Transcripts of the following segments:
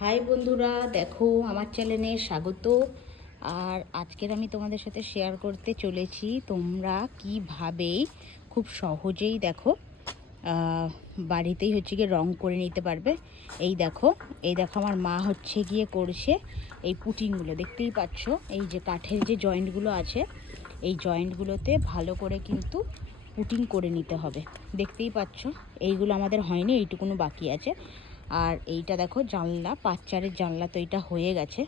High বন্ধুরা, দেখো আমার চ্যানেলে স্বাগত। আর আজকের আমি তোমাদের সাথে শেয়ার করতে চলেছি তোমরা কিভাবে খুব সহজেই দেখো বাড়িতেই হচ্ছে গিয়ে রং করে নিতে পারবে। এই দেখো আমার মা হচ্ছে গিয়ে করছে এই পুটিংগুলো, দেখতেই পাচ্ছ। এই যে কাঠের যে জয়েন্টগুলো আছে, এই জয়েন্টগুলোতে ভালো করে কিন্তু পুটিং করে নিতে হবে। দেখতেই পাচ্ছ এইগুলো আমাদের হয়নি, এইটুকুনো বাকি আছে। আর এইটা দেখো জানলা, 5-4-এর জানলা, তো এটা হয়ে গেছে।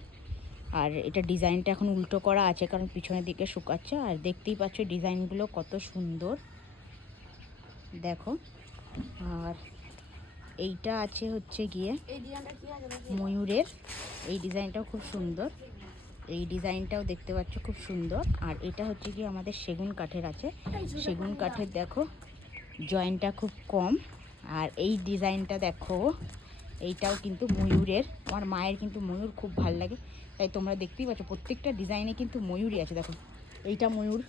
আর এটা ডিজাইনটা এখন উল্টো করা আছে কারণ পিছনের দিকে শুকাচ্ছে। আর দেখতেই পাচ্ছ ডিজাইনগুলো কত সুন্দর, দেখো। আর এইটা আছে হচ্ছে গিয়ে ময়ূরের, এই ডিজাইনটাও খুব সুন্দর, এই ডিজাইনটাও দেখতে পাচ্ছ খুব সুন্দর। আর এটা হচ্ছে গিয়ে আমাদের সেগুন কাঠের আছে, সেগুন কাঠের দেখো জয়েন্টটা খুব কম। আর এই ডিজাইনটা দেখো, এইটাও কিন্তু ময়ূরের। আমার মায়ের কিন্তু ময়ূর খুব ভাল লাগে, তাই তোমরা দেখতেই পাচ্ছ প্রত্যেকটা ডিজাইনে কিন্তু ময়ূরই আছে। দেখো এইটা ময়ূর,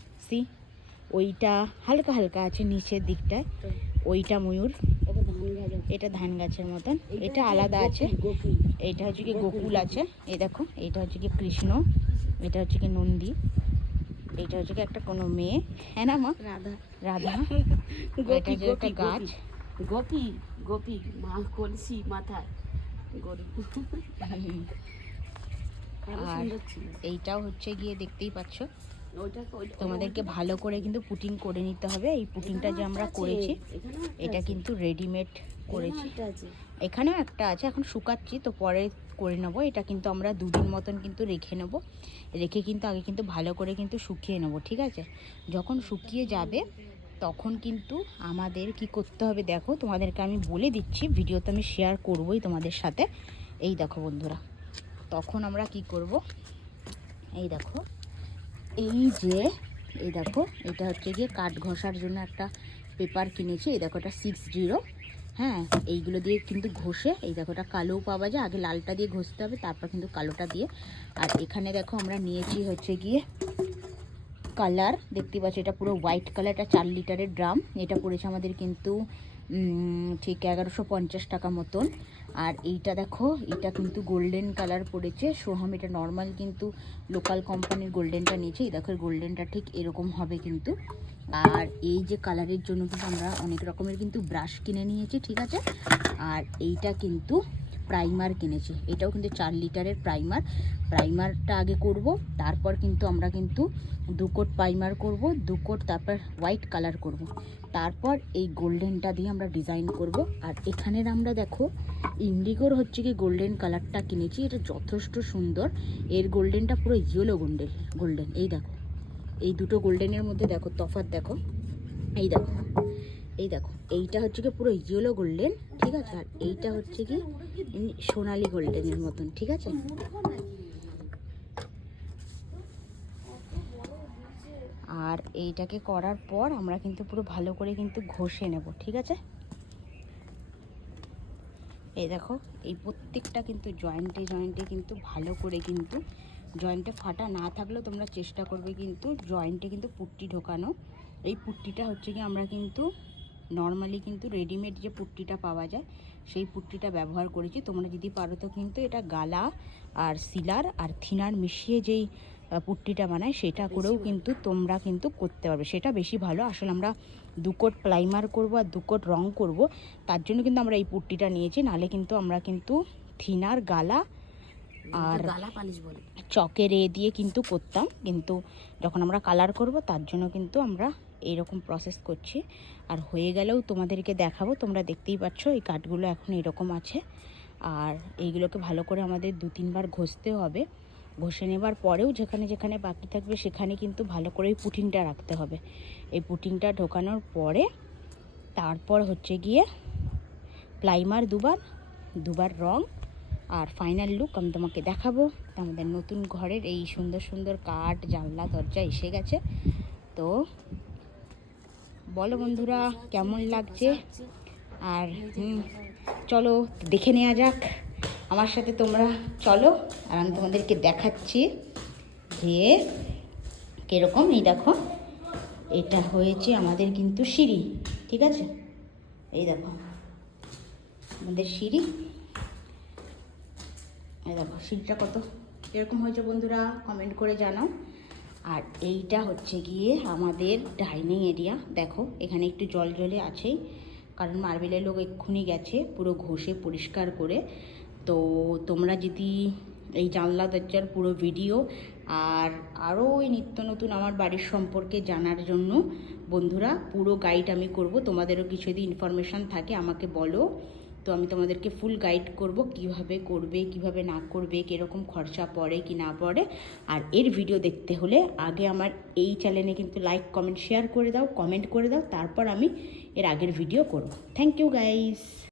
ওইটা হালকা হালকা আছে নিচের দিকটায়, ওইটা ময়ূর, এটা ধান গাছের মতন, এটা আলাদা আছে। এইটা হচ্ছে কি গোকুল আছে, এই দেখো এইটা হচ্ছে কি কৃষ্ণ, এটা হচ্ছে কি নন্দী, এইটা হচ্ছে কি একটা কোনো মেয়ে, হ্যাঁ না মা, রাধা রাধা। এটা হচ্ছে একটা গাছ, গোপী গোপী মা কলসি মাথায় গরু। আর এইটাও হচ্ছে গিয়ে দেখতেই পাচ্ছ। তোমাদেরকে ভালো করে কিন্তু পুটিং করে নিতে হবে। এই পুটিংটা যে আমরা করেছি এটা কিন্তু রেডিমেড করেছি, এখানেও একটা আছে, এখন শুকাচ্ছি তো পরে করে নেবো। এটা কিন্তু আমরা 2 দিন মতন কিন্তু রেখে নেবো, রেখে কিন্তু আগে কিন্তু ভালো করে কিন্তু শুকিয়ে নেবো, ঠিক আছে। যখন শুকিয়ে যাবে তখন কিন্তু আমাদের কি করতে হবে দেখো, তোমাদেরকে আমি বলে দিচ্ছি, ভিডিওতে আমি শেয়ার করবোই তোমাদের সাথে। এই দেখো বন্ধুরা, তখন আমরা কি করব, এই দেখো এই যে, এই দেখো এটা হচ্ছে গিয়ে কাঠ ঘষার জন্য একটা পেপার কিনেছি। এই দেখো এটা 60, হ্যাঁ, এইগুলো দিয়ে কিন্তু ঘষে, এই দেখো এটা কালোও পাওয়া যায়, আগে লালটা দিয়ে ঘষতে হবে তারপর কিন্তু কালোটা দিয়ে। আর এখানে দেখো আমরা নিয়েছি হচ্ছে গিয়ে কালার, দেখতে পাচ্ছি এটা পুরো হোয়াইট কালার, এটা 4 লিটারের ড্রাম, এটা পড়েছে আমাদের কিন্তু ঠিক 1150 টাকা মতন। আর এইটা দেখো, এটা কিন্তু গোল্ডেন কালার পড়েছে সোহাম, এটা নর্মাল কিন্তু লোকাল কোম্পানির গোল্ডেনটা নিয়েছে। এই দেখো গোল্ডেনটা ঠিক এরকম হবে কিন্তু। আর এই যে কালারের জন্য কিন্তু আমরা অনেক রকমের কিন্তু ব্রাশ কিনে নিয়েছি, ঠিক আছে। আর এইটা কিন্তু প্রাইমার কিনেছি, এটাও কিন্তু 4 লিটারের প্রাইমারটা আগে করব, তারপর কিন্তু আমরা কিন্তু 2 কোট প্রাইমার করব, 2 কোট তারপর হোয়াইট কালার করব, তারপর এই গোল্ডেনটা দিয়ে আমরা ডিজাইন করব। আর এখানের আমরা দেখো ইন্ডিগোর হচ্ছে কি গোল্ডেন কালারটা কিনেছি, এটা যথেষ্ট সুন্দর। এর গোল্ডেনটা পুরো ইয়েলো গোল্ডেন, এই দেখো এই দুটো গোল্ডেনের মধ্যে দেখো তফাৎ, দেখো এই দেখো, এই দেখো এইটা হচ্ছে কি পুরো ইয়েলো গোল্ডেন, ঠিক আছে। আর এইটা হচ্ছে কি সোনালি গোল্ডেনের মতন, ঠিক আছে। আর এইটাকে করার পর আমরা কিন্তু পুরো ভালো করে কিন্তু ঘষে নেব, ঠিক আছে। এই দেখো এই প্রত্যেকটা কিন্তু জয়েন্টে কিন্তু ভালো করে কিন্তু, জয়েন্টে ফাটা না থাকলেও তোমরা চেষ্টা করবে কিন্তু জয়েন্টে কিন্তু পুট্টি ঢোকানো। এই পুট্টিটা হচ্ছে কি আমরা কিন্তু নর্মালি কিন্তু রেডিমেড যে পুট্টিটা পাওয়া যায় সেই পুট্টিটা ব্যবহার করেছি। তোমরা যদি পারো তো কিন্তু এটা গালা আর সিলার আর থিনার মিশিয়ে যেই পুট্টিটা বানায় সেটা করেও কিন্তু তোমরা কিন্তু করতে পারবে, সেটা বেশি ভালো। আসলে আমরা 2 কোট প্রাইমার করবো আর 2 কোট রং করব, তার জন্য কিন্তু আমরা এই পুট্টিটা নিয়েছি। নাহলে কিন্তু আমরা কিন্তু থিনার গালা আর গালা পালিশ বলে চকের দিয়ে কিন্তু করতাম, কিন্তু যখন আমরা কালার করব তার জন্য কিন্তু আমরা এইরকম প্রসেস করছি। আর হয়ে গেলেও তোমাদেরকে দেখাবো, তোমরা দেখতেই পাচ্ছ এই কাঠগুলো এখন এরকম আছে। আর এইগুলোকে ভালো করে আমাদের 2-3 বার ঘষতে হবে, ঘষে নেবার পরেও যেখানে যেখানে বাকি থাকবে সেখানে কিন্তু ভালো করে এই পুটিংটা রাখতে হবে। এই পুটিংটা ঢোকানোর পরে তারপর হচ্ছে গিয়ে প্রাইমার দুবার রং, আর ফাইনাল লুক আমি তোমাকে দেখাবো। আমাদের নতুন ঘরের এই সুন্দর সুন্দর কাঠ জানলা দরজা এসে গেছে। তো বলো বন্ধুরা কেমন লাগছে। আর চলো দেখে নেওয়া যাক, আমার সাথে তোমরা চলো। আর আমি তোমাদেরকে দেখাচ্ছি যে কীরকম। এই দেখো এটা হয়েছে আমাদের কিন্তু সিঁড়ি, ঠিক আছে। এই দেখো আমাদের সিঁড়ি, এই দেখো সিটটা কত এরকম হয়েছে বন্ধুরা, কমেন্ট করে জানাও। আর এইটা হচ্ছে গিয়ে আমাদের ডাইনিং এরিয়া। দেখো এখানে একটু জল জলে আছেই, কারণ মার্বেলের লোক এক্ষুনি গেছে পুরো ঘষে পরিষ্কার করে। তো তোমরা যদি এই জানলা দরজার পুরো ভিডিও আর আরও ওই নিত্য নতুন আমার বাড়ির সম্পর্কে জানার জন্য বন্ধুরা পুরো গাইড আমি করব। তোমাদেরও কিছু যদি ইনফরমেশান থাকে আমাকে বলো, তো আমি তোমাদেরকে ফুল গাইড করব কিভাবে করবে, কিভাবে না করবে, কীরকম খরচা পড়ে কি না পড়ে। আর এর ভিডিও দেখতে হলে আগে আমার এই চ্যানেলে কিন্তু লাইক কমেন্ট শেয়ার করে দাও, কমেন্ট করে দাও, তারপর আমি এর আগের ভিডিও করব। Thank you guys.